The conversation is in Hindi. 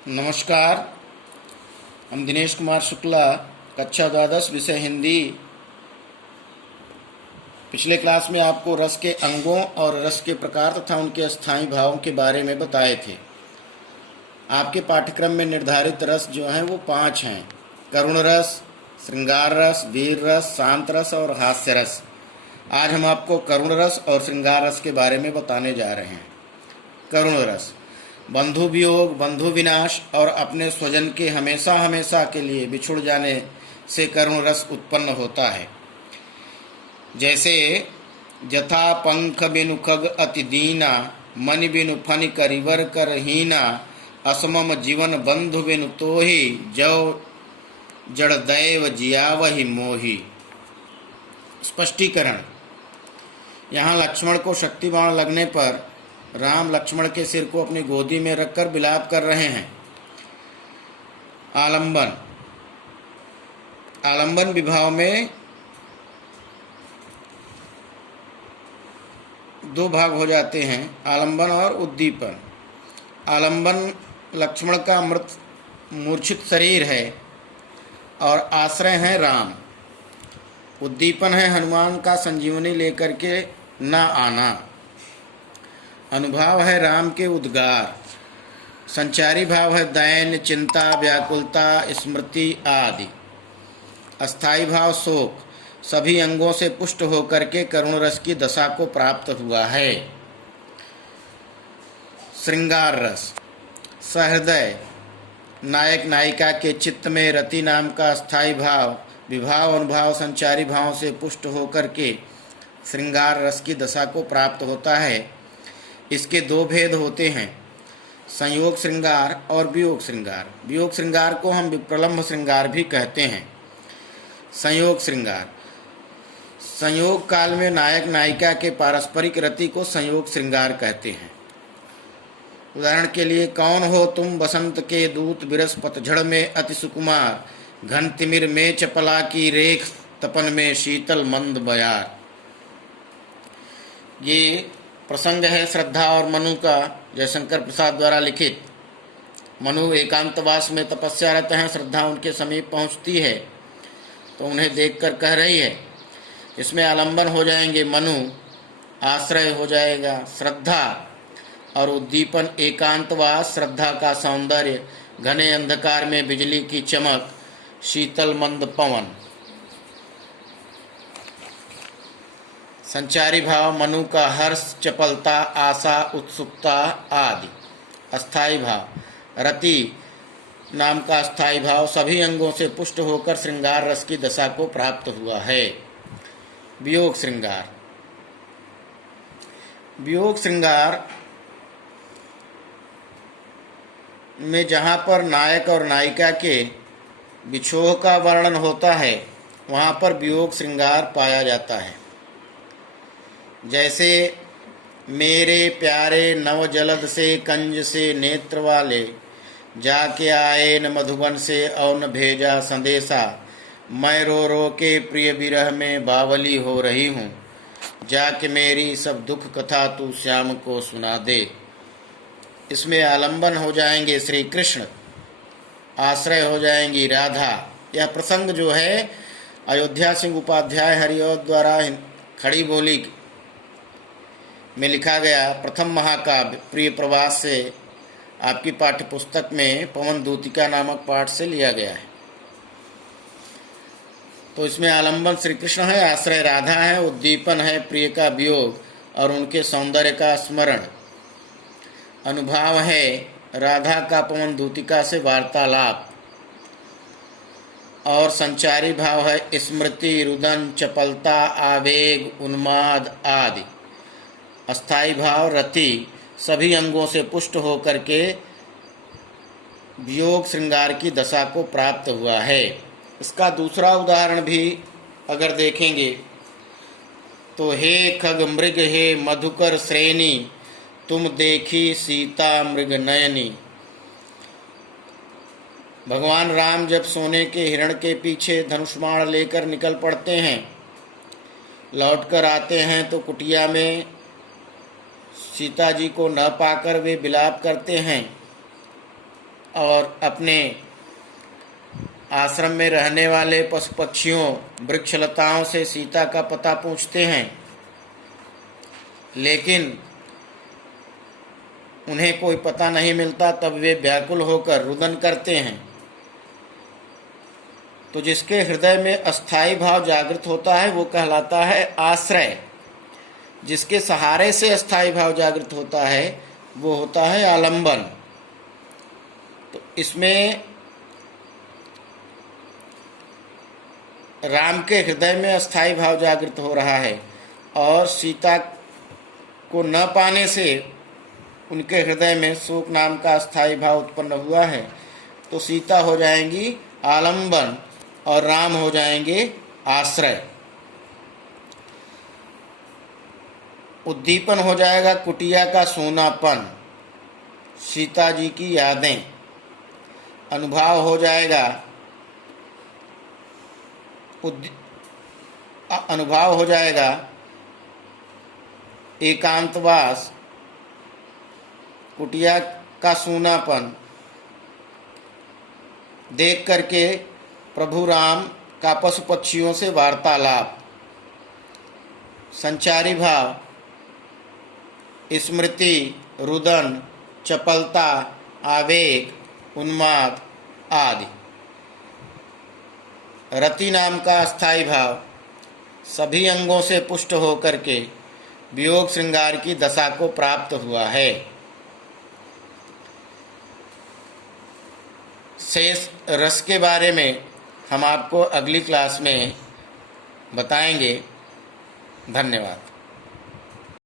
नमस्कार। हम दिनेश कुमार शुक्ला, कक्षा द्वादश, विषय हिंदी। पिछले क्लास में आपको रस के अंगों और रस के प्रकार तथा उनके अस्थायी भावों के बारे में बताए थे। आपके पाठ्यक्रम में निर्धारित रस जो हैं वो 5 हैं: करुण रस, श्रृंगार रस, वीर रस, शांत रस और हास्य रस। आज हम आपको करुण रस और श्रृंगार रस के बारे में बताने जा रहे हैं। करुण रस: बंधु वियोग, बंधु विनाश और अपने स्वजन के हमेशा हमेशा के लिए बिछुड़ जाने से करुण रस उत्पन्न होता है। जैसे जथा पंख बिनु खग अति दीना, मन बिनु फनि करिवर करहीना, असमम जीवन बंधु बिनु तोहि, जव जड़ दैव जियावहि मोहि। स्पष्टीकरण: यहाँ लक्ष्मण को शक्ति बाण लगने पर राम लक्ष्मण के सिर को अपनी गोदी में रखकर विलाप कर रहे हैं। आलंबन: आलंबन विवाह में 2 भाग हो जाते हैं, आलंबन और उद्दीपन। आलंबन लक्ष्मण का मृत मूर्छित शरीर है और आश्रय है राम। उद्दीपन है हनुमान का संजीवनी लेकर के न आना। अनुभाव है राम के उद्गार। संचारी भाव है दैन्य, चिंता, व्याकुलता, स्मृति आदि। अस्थाई भाव शोक सभी अंगों से पुष्ट होकर के करुण रस की दशा को प्राप्त हुआ है। श्रृंगार रस: सहृदय नायक नायिका के चित्त में रति नाम का अस्थाई भाव विभाव अनुभाव संचारी भाव से पुष्ट होकर के श्रृंगार रस की दशा को प्राप्त होता है। इसके 2 भेद होते हैं, संयोग श्रृंगार और वियोग श्रृंगार। वियोग श्रृंगार को हम विप्रलम्भ श्रृंगार भी कहते हैं। संयोग श्रृंगार: संयोग काल में नायक नायिका के पारस्परिक रति को संयोग श्रृंगार कहते हैं। उदाहरण के लिए, कौन हो तुम बसंत के दूत, बिरस पतझड़ में अति सुकुमार, घन तिमिर में चपला की रेख, तपन में शीतल मंद बयार। ये प्रसंग है श्रद्धा और मनु का, जयशंकर प्रसाद द्वारा लिखित। मनु एकांतवास में तपस्या रहते हैं, श्रद्धा उनके समीप पहुंचती है तो उन्हें देखकर कह रही है। इसमें आलंबन हो जाएंगे मनु, आश्रय हो जाएगा श्रद्धा, और उद्दीपन एकांतवास, श्रद्धा का सौंदर्य, घने अंधकार में बिजली की चमक, शीतल मंद पवन। संचारी भाव मनु का हर्ष, चपलता, आशा, उत्सुकता आदि। अस्थाई भाव रति नाम का अस्थाई भाव सभी अंगों से पुष्ट होकर श्रृंगार रस की दशा को प्राप्त हुआ है। वियोग श्रृंगार: वियोग श्रृंगार में जहाँ पर नायक और नायिका के विछोह का वर्णन होता है वहाँ पर वियोग श्रृंगार पाया जाता है। जैसे मेरे प्यारे नव जलद से कंज से नेत्र वाले, जाके आए न मधुबन से और न भेजा संदेशा, मैं रो रो के प्रिय विरह में बावली हो रही हूँ, जाके मेरी सब दुख कथा तू श्याम को सुना दे। इसमें आलंबन हो जाएंगे श्री कृष्ण, आश्रय हो जाएंगी राधा। यह प्रसंग जो है अयोध्या सिंह उपाध्याय हरिऔध द्वारा खड़ी बोली में लिखा गया प्रथम महाकाव्य प्रिय प्रवास से आपकी पाठ्य पुस्तक में पवन दूतिका नामक पाठ से लिया गया है। तो इसमें आलंबन श्री कृष्ण है, आश्रय राधा है, उद्दीपन है प्रिय का वियोग और उनके सौंदर्य का स्मरण। अनुभाव है राधा का पवन दूतिका से वार्तालाप, और संचारी भाव है स्मृति, रुदन, चपलता, आवेग, उन्माद आदि। अस्थाई भाव रति सभी अंगों से पुष्ट होकर के वियोग श्रृंगार की दशा को प्राप्त हुआ है। इसका दूसरा उदाहरण भी अगर देखेंगे तो, हे खग मृग हे मधुकर श्रेणी, तुम देखी सीता मृग नयनी। भगवान राम जब सोने के हिरण के पीछे धनुष्माण लेकर निकल पड़ते हैं, लौटकर आते हैं तो कुटिया में सीता जी को न पाकर वे विलाप करते हैं और अपने आश्रम में रहने वाले पशु पक्षियों वृक्षलताओं से सीता का पता पूछते हैं, लेकिन उन्हें कोई पता नहीं मिलता। तब वे व्याकुल होकर रुदन करते हैं। तो जिसके हृदय में अस्थाई भाव जागृत होता है वो कहलाता है आश्रय। जिसके सहारे से अस्थाई भाव जागृत होता है वो होता है आलंबन। तो इसमें राम के हृदय में अस्थाई भाव जागृत हो रहा है और सीता को न पाने से उनके हृदय में शोक नाम का अस्थाई भाव उत्पन्न हुआ है। तो सीता हो जाएंगी आलंबन और राम हो जाएंगे आश्रय। उद्दीपन हो जाएगा कुटिया का सूनापन, सीता जी की यादें। अनुभाव हो जाएगा अनुभाव हो जाएगा एकांतवास, कुटिया का सूनापन देख करके प्रभु राम का पशु पक्षियों से वार्तालाप। संचारी भाव स्मृति, रुदन, चपलता, आवेग, उन्माद आदि। रति नाम का अस्थाई भाव सभी अंगों से पुष्ट होकर के वियोग श्रृंगार की दशा को प्राप्त हुआ है। शेष रस के बारे में हम आपको अगली क्लास में बताएंगे। धन्यवाद।